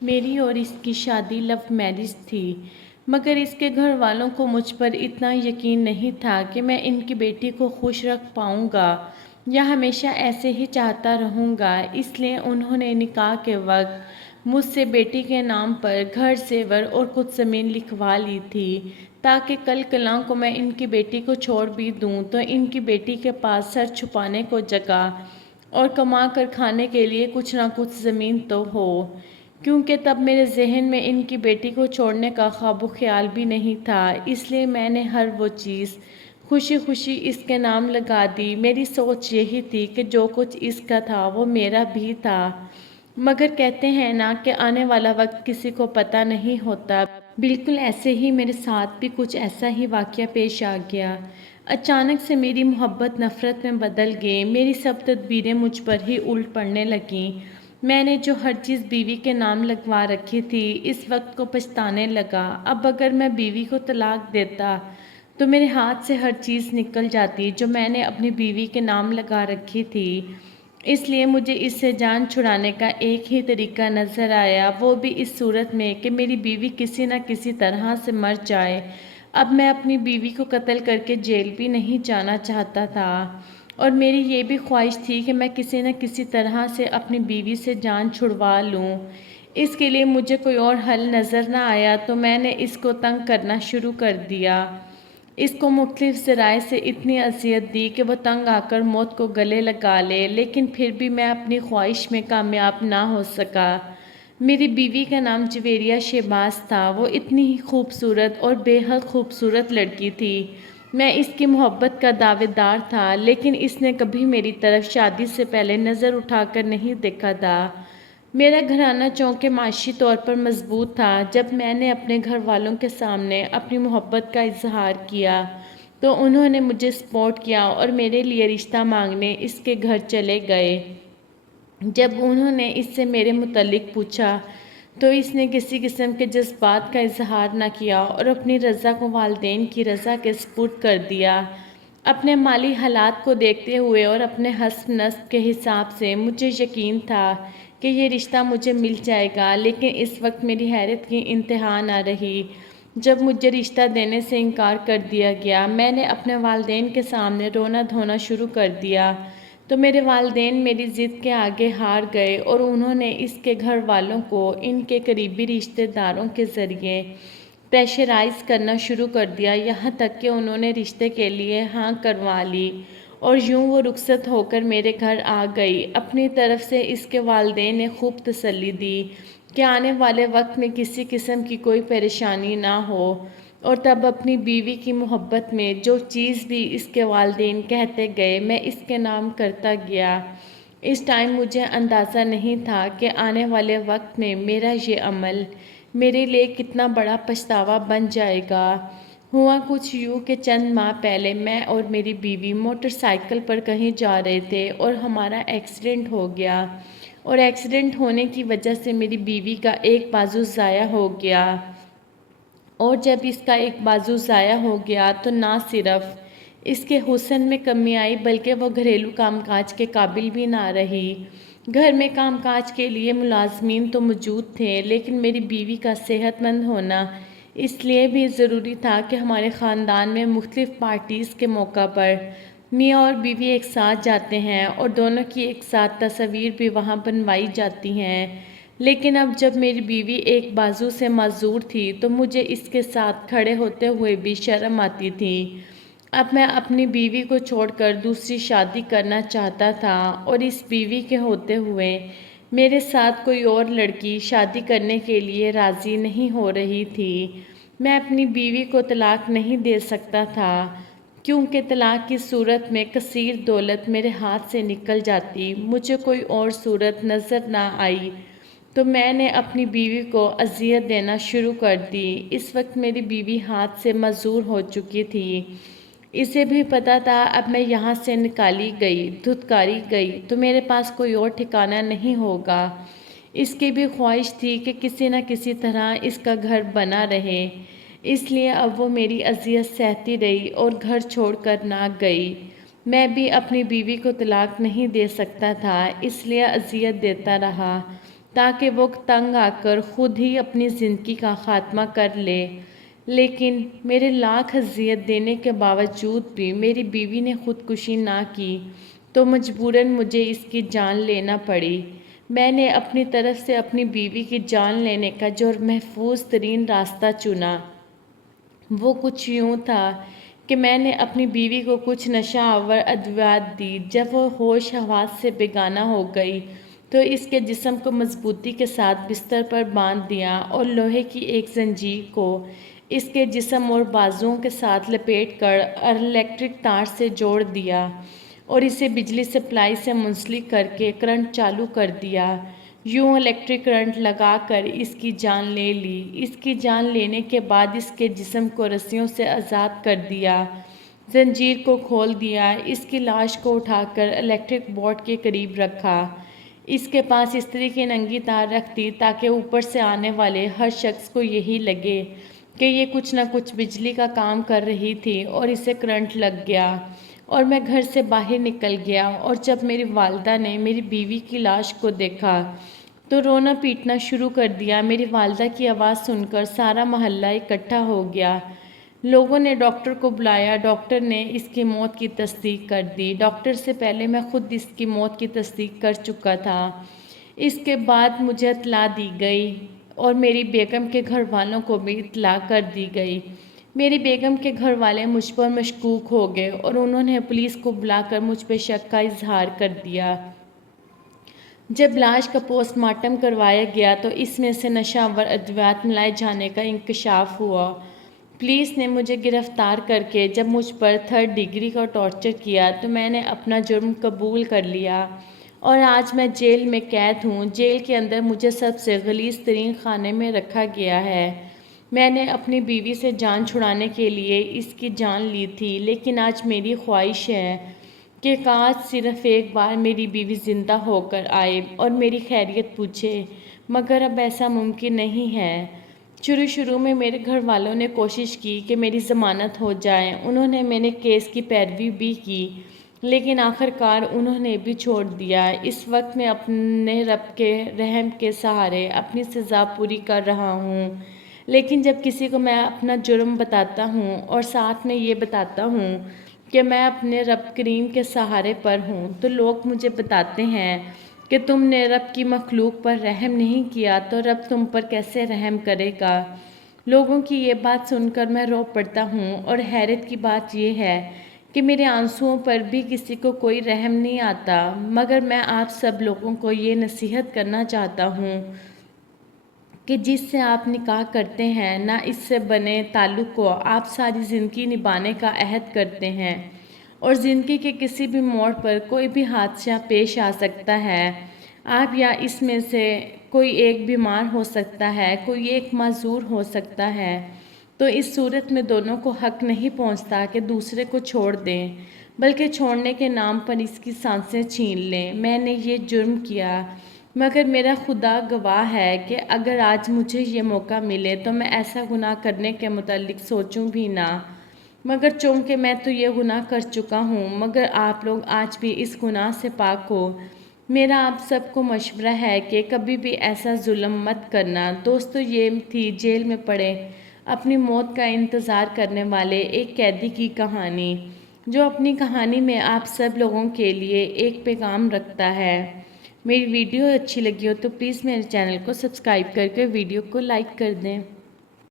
میری اور اس کی شادی لو میرج تھی، مگر اس کے گھر والوں کو مجھ پر اتنا یقین نہیں تھا کہ میں ان کی بیٹی کو خوش رکھ پاؤں گا یا ہمیشہ ایسے ہی چاہتا رہوں گا۔ اس لیے انہوں نے نکاح کے وقت مجھ سے بیٹی کے نام پر گھر زیور اور کچھ زمین لکھوا لی تھی، تاکہ کل کلاں کو میں ان کی بیٹی کو چھوڑ بھی دوں تو ان کی بیٹی کے پاس سر چھپانے کو جگہ اور کما کر کھانے کے لیے کچھ نہ کچھ زمین تو ہو، کیونکہ تب میرے ذہن میں ان کی بیٹی کو چھوڑنے کا خواب و خیال بھی نہیں تھا۔ اس لیے میں نے ہر وہ چیز خوشی خوشی اس کے نام لگا دی۔ میری سوچ یہی تھی کہ جو کچھ اس کا تھا وہ میرا بھی تھا، مگر کہتے ہیں نا کہ آنے والا وقت کسی کو پتہ نہیں ہوتا، بالکل ایسے ہی میرے ساتھ بھی کچھ ایسا ہی واقعہ پیش آ گیا۔ اچانک سے میری محبت نفرت میں بدل گئی، میری سب تدبیریں مجھ پر ہی الٹ پڑنے لگیں۔ میں نے جو ہر چیز بیوی کے نام لگوا رکھی تھی اس وقت کو پچھتانے لگا۔ اب اگر میں بیوی کو طلاق دیتا تو میرے ہاتھ سے ہر چیز نکل جاتی جو میں نے اپنی بیوی کے نام لگا رکھی تھی۔ اس لیے مجھے اس سے جان چھڑانے کا ایک ہی طریقہ نظر آیا، وہ بھی اس صورت میں کہ میری بیوی کسی نہ کسی طرح سے مر جائے۔ اب میں اپنی بیوی کو قتل کر کے جیل بھی نہیں جانا چاہتا تھا، اور میری یہ بھی خواہش تھی کہ میں کسی نہ کسی طرح سے اپنی بیوی سے جان چھڑوا لوں۔ اس کے لیے مجھے کوئی اور حل نظر نہ آیا تو میں نے اس کو تنگ کرنا شروع کر دیا، اس کو مختلف ذرائع سے اتنی اذیت دی کہ وہ تنگ آ کر موت کو گلے لگا لے، لیکن پھر بھی میں اپنی خواہش میں کامیاب نہ ہو سکا۔ میری بیوی کا نام جویریہ شہباز تھا، وہ اتنی ہی خوبصورت اور بے حد خوبصورت لڑکی تھی۔ میں اس کی محبت کا دعوے دار تھا، لیکن اس نے کبھی میری طرف شادی سے پہلے نظر اٹھا کر نہیں دیکھا تھا۔ میرا گھرانہ چونکہ معاشی طور پر مضبوط تھا، جب میں نے اپنے گھر والوں کے سامنے اپنی محبت کا اظہار کیا تو انہوں نے مجھے سپورٹ کیا اور میرے لیے رشتہ مانگنے اس کے گھر چلے گئے۔ جب انہوں نے اس سے میرے متعلق پوچھا تو اس نے کسی قسم کے جذبات کا اظہار نہ کیا اور اپنی رضا کو والدین کی رضا کے سپرد کر دیا۔ اپنے مالی حالات کو دیکھتے ہوئے اور اپنے حسب نسب کے حساب سے مجھے یقین تھا کہ یہ رشتہ مجھے مل جائے گا، لیکن اس وقت میری حیرت کی انتہا نہ رہی جب مجھے رشتہ دینے سے انکار کر دیا گیا۔ میں نے اپنے والدین کے سامنے رونا دھونا شروع کر دیا تو میرے والدین میری ضد کے آگے ہار گئے اور انہوں نے اس کے گھر والوں کو ان کے قریبی رشتہ داروں کے ذریعے پریشرائز کرنا شروع کر دیا، یہاں تک کہ انہوں نے رشتے کے لیے ہاں کروا لی اور یوں وہ رخصت ہو کر میرے گھر آ گئی۔ اپنی طرف سے اس کے والدین نے خوب تسلی دی کہ آنے والے وقت میں کسی قسم کی کوئی پریشانی نہ ہو، اور تب اپنی بیوی کی محبت میں جو چیز بھی اس کے والدین کہتے گئے میں اس کے نام کرتا گیا۔ اس ٹائم مجھے اندازہ نہیں تھا کہ آنے والے وقت میں میرا یہ عمل میرے لیے کتنا بڑا پچھتاوا بن جائے گا۔ ہوا کچھ یوں کہ چند ماہ پہلے میں اور میری بیوی موٹر سائیکل پر کہیں جا رہے تھے اور ہمارا ایکسیڈنٹ ہو گیا، اور ایکسیڈنٹ ہونے کی وجہ سے میری بیوی کا ایک بازو ضائع ہو گیا، اور جب اس کا ایک بازو ضائع ہو گیا تو نہ صرف اس کے حسن میں کمی آئی بلکہ وہ گھریلو کام کاج کے قابل بھی نہ رہی۔ گھر میں کام کاج کے لیے ملازمین تو موجود تھے، لیکن میری بیوی کا صحت مند ہونا اس لیے بھی ضروری تھا کہ ہمارے خاندان میں مختلف پارٹیز کے موقع پر میاں اور بیوی ایک ساتھ جاتے ہیں اور دونوں کی ایک ساتھ تصاویر بھی وہاں بنوائی جاتی ہیں، لیکن اب جب میری بیوی ایک بازو سے معذور تھی تو مجھے اس کے ساتھ کھڑے ہوتے ہوئے بھی شرم آتی تھی۔ اب میں اپنی بیوی کو چھوڑ کر دوسری شادی کرنا چاہتا تھا، اور اس بیوی کے ہوتے ہوئے میرے ساتھ کوئی اور لڑکی شادی کرنے کے لیے راضی نہیں ہو رہی تھی۔ میں اپنی بیوی کو طلاق نہیں دے سکتا تھا، کیونکہ طلاق کی صورت میں کثیر دولت میرے ہاتھ سے نکل جاتی۔ مجھے کوئی اور صورت نظر نہ آئی تو میں نے اپنی بیوی کو اذیت دینا شروع کر دی۔ اس وقت میری بیوی ہاتھ سے معذور ہو چکی تھی، اسے بھی پتہ تھا اب میں یہاں سے نکالی گئی، دھتکاری گئی تو میرے پاس کوئی اور ٹھکانہ نہیں ہوگا۔ اس کی بھی خواہش تھی کہ کسی نہ کسی طرح اس کا گھر بنا رہے، اس لیے اب وہ میری اذیت سہتی رہی اور گھر چھوڑ کر نہ گئی۔ میں بھی اپنی بیوی کو طلاق نہیں دے سکتا تھا، اس لیے اذیت دیتا رہا، تاکہ وہ تنگ آ کر خود ہی اپنی زندگی کا خاتمہ کر لے، لیکن میرے لاکھ اذیت دینے کے باوجود بھی میری بیوی نے خودکشی نہ کی تو مجبوراً مجھے اس کی جان لینا پڑی۔ میں نے اپنی طرف سے اپنی بیوی کی جان لینے کا جو محفوظ ترین راستہ چنا وہ کچھ یوں تھا کہ میں نے اپنی بیوی کو کچھ نشہ آور ادویات دی۔ جب وہ ہوش حواس سے بیگانہ ہو گئی تو اس کے جسم کو مضبوطی کے ساتھ بستر پر باندھ دیا اور لوہے کی ایک زنجیر کو اس کے جسم اور بازوؤں کے ساتھ لپیٹ کر الیکٹرک تار سے جوڑ دیا اور اسے بجلی سپلائی سے منسلک کر کے کرنٹ چالو کر دیا۔ یوں الیکٹرک کرنٹ لگا کر اس کی جان لے لی۔ اس کی جان لینے کے بعد اس کے جسم کو رسیوں سے آزاد کر دیا، زنجیر کو کھول دیا، اس کی لاش کو اٹھا کر الیکٹرک بورڈ کے قریب رکھا، اس کے پاس استری کی ننگی تار رکھ دی تاکہ اوپر سے آنے والے ہر شخص کو یہی لگے کہ یہ کچھ نہ کچھ بجلی کا کام کر رہی تھی اور اسے کرنٹ لگ گیا، اور میں گھر سے باہر نکل گیا۔ اور جب میری والدہ نے میری بیوی کی لاش کو دیکھا تو رونا پیٹنا شروع کر دیا۔ میری والدہ کی آواز سن کر سارا محلہ اکٹھا ہو گیا۔ لوگوں نے ڈاکٹر کو بلایا۔ ڈاکٹر نے اس کی موت کی تصدیق کر دی۔ ڈاکٹر سے پہلے میں خود اس کی موت کی تصدیق کر چکا تھا۔ اس کے بعد مجھے اطلاع دی گئی اور میری بیگم کے گھر والوں کو بھی اطلاع کر دی گئی۔ میری بیگم کے گھر والے مجھ پر مشکوک ہو گئے اور انہوں نے پولیس کو بلا کر مجھ پہ شک کا اظہار کر دیا۔ جب لاش کا پوسٹ مارٹم کروایا گیا تو اس میں سے نشہ آور ادویات ملائے جانے کا انکشاف ہوا۔ پولیس نے مجھے گرفتار کر کے جب مجھ پر 3rd ڈگری کا ٹارچر کیا تو میں نے اپنا جرم قبول کر لیا اور آج میں جیل میں قید ہوں۔ جیل کے اندر مجھے سب سے غلیظ ترین خانے میں رکھا گیا ہے۔ میں نے اپنی بیوی سے جان چھڑانے کے لیے اس کی جان لی تھی، لیکن آج میری خواہش ہے کہ کاش صرف ایک بار میری بیوی زندہ ہو کر آئے اور میری خیریت پوچھے، مگر اب ایسا ممکن نہیں ہے۔ شروع میں میرے گھر والوں نے کوشش کی کہ میری ضمانت ہو جائے۔ انہوں نے میرے کیس کی پیروی بھی کی، لیکن آخرکار انہوں نے بھی چھوڑ دیا۔ اس وقت میں اپنے رب کے رحم کے سہارے اپنی سزا پوری کر رہا ہوں، لیکن جب کسی کو میں اپنا جرم بتاتا ہوں اور ساتھ میں یہ بتاتا ہوں کہ میں اپنے رب کریم کے سہارے پر ہوں تو لوگ مجھے بتاتے ہیں کہ تم نے رب کی مخلوق پر رحم نہیں کیا تو رب تم پر کیسے رحم کرے گا۔ لوگوں کی یہ بات سن کر میں رو پڑتا ہوں اور حیرت کی بات یہ ہے کہ میرے آنسوؤں پر بھی کسی کو کوئی رحم نہیں آتا، مگر میں آپ سب لوگوں کو یہ نصیحت کرنا چاہتا ہوں کہ جس سے آپ نکاح کرتے ہیں، نہ اس سے بنے تعلق کو آپ ساری زندگی نبھانے کا عہد کرتے ہیں، اور زندگی کے کسی بھی موڑ پر کوئی بھی حادثہ پیش آ سکتا ہے۔ آپ یا اس میں سے کوئی ایک بیمار ہو سکتا ہے، کوئی ایک معذور ہو سکتا ہے، تو اس صورت میں دونوں کو حق نہیں پہنچتا کہ دوسرے کو چھوڑ دیں، بلکہ چھوڑنے کے نام پر اس کی سانسیں چھین لیں۔ میں نے یہ جرم کیا، مگر میرا خدا گواہ ہے کہ اگر آج مجھے یہ موقع ملے تو میں ایسا گناہ کرنے کے متعلق سوچوں بھی نہ، مگر چونکہ میں تو یہ گناہ کر چکا ہوں، مگر آپ لوگ آج بھی اس گناہ سے پاک ہو۔ میرا آپ سب کو مشورہ ہے کہ کبھی بھی ایسا ظلم مت کرنا۔ دوستو، یہ تھی جیل میں پڑے اپنی موت کا انتظار کرنے والے ایک قیدی کی کہانی، جو اپنی کہانی میں آپ سب لوگوں کے لیے ایک پیغام رکھتا ہے۔ میری ویڈیو اچھی لگی ہو تو پلیز میرے چینل کو سبسکرائب کر کے ویڈیو کو لائک کر دیں۔